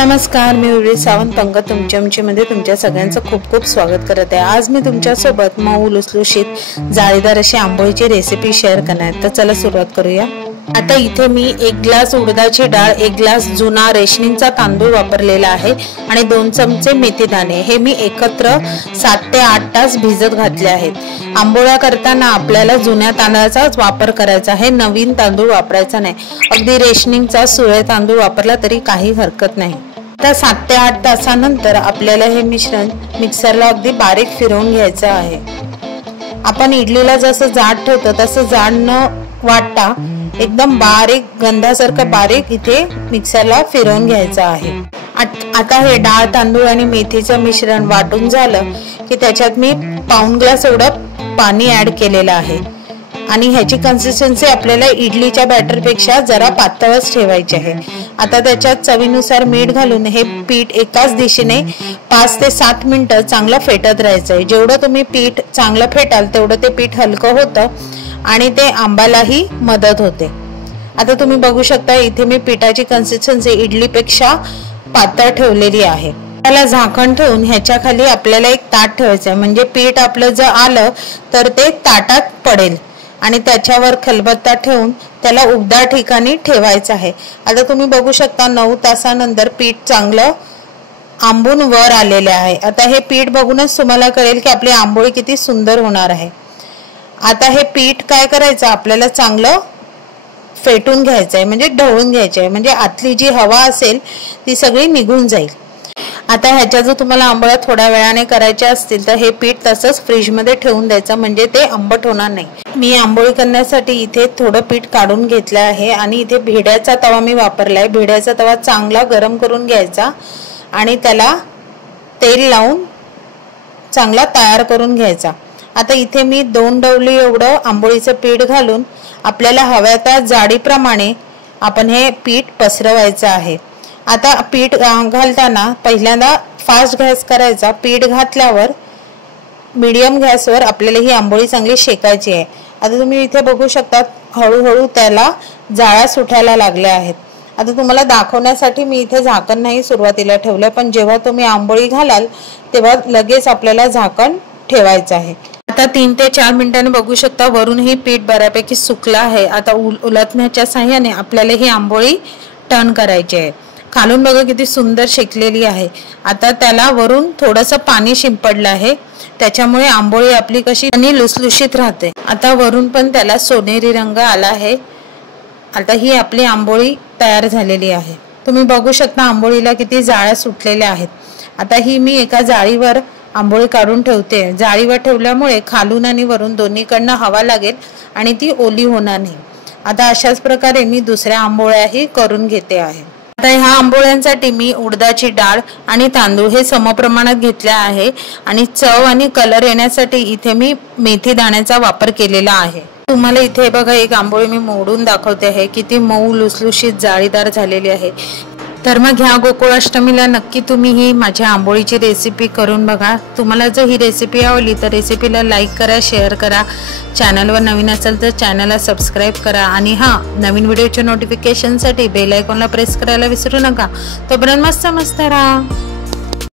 नमस्कार, मी उर्वी सावंत पंकज तुमच्यामध्ये तुमच्या सगळ्यांचं खूप खूप स्वागत करत आहे। आज मी तुमच्या सोबत मऊ लुसलुशीत जाळीदार अशी आंबोळीची रेसिपी शेअर करणार आहे। तर चला सुरुवात करूया। आता इथे मी 1 ग्लास उडदाची डाळ, 1 ग्लास जुना रेशनिंगचा तांदूळ वापरलेला आहे आणि 2 चमचे मेथी दाणे हे मी एकत्र 7 ते 8 तास भिजत घातले आहेत। आंबोळ्या करताना आपल्याला जुन्या तांदळाचाच वापर करायचा आहे, नवीन तांदूळ वापरायचा नाही। अगदी रेशनिंगचा सुळे तांदूळ वापरला तरी काही हरकत नाही। आता 7 ते 8 तासानंतर आपल्याला हे मिश्रण मिक्सरला अगदी बारीक फिरवून घ्यायचं आहे। आपण इडलीला जसं जाड ठेवतो तसं जाड न वाटता एकदम बारीक गंधासारखं बारीक इथे मिक्सरला फिरवून घ्यायचं आहे। आता हे डाळ, तांदूळ आणि मेथीचं मिश्रण वाटून झालं की त्याच्यात मी पाऊण ग्लास एवढं पाणी ऍड केलेलं आहे आणि ह्याची कन्सिस्टन्सी आपल्याला इडलीच्या बॅटरपेक्षा जरा पातळच ठेवायची आहे। आता त्याच्यात चवीनुसार मीठ घालून हे पीठ एकाच दिशेने 5 ते 7 मिनिटं चांगलं फेटत राहायचं आहे। जेवढं तुम्ही पीठ चांगलं फेटाल तेवढं ते पीठ हलकं होतं आणि ते आंबालाही मदत होते। आता तुम्ही बघू शकता इथे मी पिठाची कन्सिस्टन्सी इडलीपेक्षा पातळ ठेवलेली आहे। त्याला झाकण ठेवून ह्याच्या खाली आपल्याला एक ताट ठेवायचं आहे, म्हणजे पीठ आपलं जर आलं तर ते ताटात पडेल आणि त्याच्यावर खलबत्ता ठेवून त्याला उबदार ठिकाणी ठेवायचं आहे। आता तुम्ही बघू शकता 9 तासानंतर पीठ चांगलं आंबून वर आलेले आहे। आता हे पीठ बघूनच तुम्हाला कळेल की आपली आंबोळी किती सुंदर होणार आहे। आता हे पीठ काय करायचं, आपल्याला चांगलं फेटून घ्यायचं आहे, म्हणजे ढवळून घ्यायचं आहे, म्हणजे आतली जी हवा असेल ती सगळी निघून जाईल। आता ह्याच्या जर तुम्हाला आंबोळ्या थोड्या वेळाने करायच्या असतील तर हे पीठ तसंच फ्रीजमध्ये ठेवून द्यायचं, म्हणजे ते आंबट होणार नाही। मी आंबोळी करण्यासाठी इथे थोडं पीठ काढून घेतलं आहे आणि इथे भेड्याचा तवा मी वापरलाय। भेड्याचा तवा चांगला गरम करून घ्यायचा आणि त्याला तेल लावून चांगला तयार करून घ्यायचा। आता इथे मी 2 डवली एवढं आंबोळीचं पीठ घालून आपल्याला हव्या त्या जाडीप्रमाणे आपण हे पीठ पसरवायचं आहे। आता पीठ घालताना पहिल्यांदा फास्ट गॅस करायचा, पीठ घातल्यावर मीडियम गॅसवर आपल्याला ही आंबोळी चांगली शेकायची आहे। आता तुम्ही इथे बघू शकता हळूहळू त्याला जाळ्या सुटायला लागल्या आहेत। आता तुम्हाला दाखवण्यासाठी मी इथे झाकण नाही सुरुवातीला ठेवलं, पण जेव्हा तुम्ही आंबोळी घालाल तेव्हा लगेच आपल्याला झाकण ठेवायचं आहे। आता 3 ते 4 मिनिटांनी बघू शकता वरून ही पीठ बऱ्यापैकी सुकलं आहे। आता उलटण्याच्या साहाय्याने आपल्याला ही आंबोळी टर्न करायची आहे। खालून बघा किती सुंदर शेकलेली आहे। आता त्याला वरून थोडंसं पाणी शिंपडलं आहे, त्याच्यामुळे आंबोळी आपली कशी आणि लुसलुशीत राहते। आता वरून पण त्याला सोनेरी रंग आला आहे। आता ही आपली आंबोळी तयार झालेली आहे। तुम्ही बघू शकता आंबोळीला किती जाळ्या सुटलेल्या आहेत। आता ही मी एका जाळीवर आंबोळी काढून ठेवते। जाळीवर ठेवल्यामुळे खालून आणि वरून दोन्हीकडनं हवा लागेल आणि ती ओली होणार नाही। आता अशाच प्रकारे मी दुसऱ्या आंबोळ्याही करून घेते आहे। आता ह्या आंबोळ्यांसाठी मी उडदाची डाळ आणि तांदूळ हे समप्रमाणात घेतले आहे आणि चव आणि कलर येण्यासाठी इथे मी मेथी दाण्याचा वापर केलेला आहे। तुम्हाला इथे बघा एक आंबोळी मी मोडून दाखवते आहे, किती मऊ लुसलुशीत जाळीदार झालेली आहे। तर मग ह्या गोकुळाष्टमीला नक्की तुम्ही ही माझ्या आंबोळीची रेसिपी करून बघा। तुम्हाला जर ही रेसिपी आवडली तर रेसिपीला लाईक करा, शेअर करा, चॅनलवर नवीन असेल तर चॅनलला सबस्क्राईब करा आणि नवीन व्हिडिओच्या नोटिफिकेशनसाठी बेल आयकॉनला प्रेस करायला विसरू नका। तोपर्यंत मस्त राहा।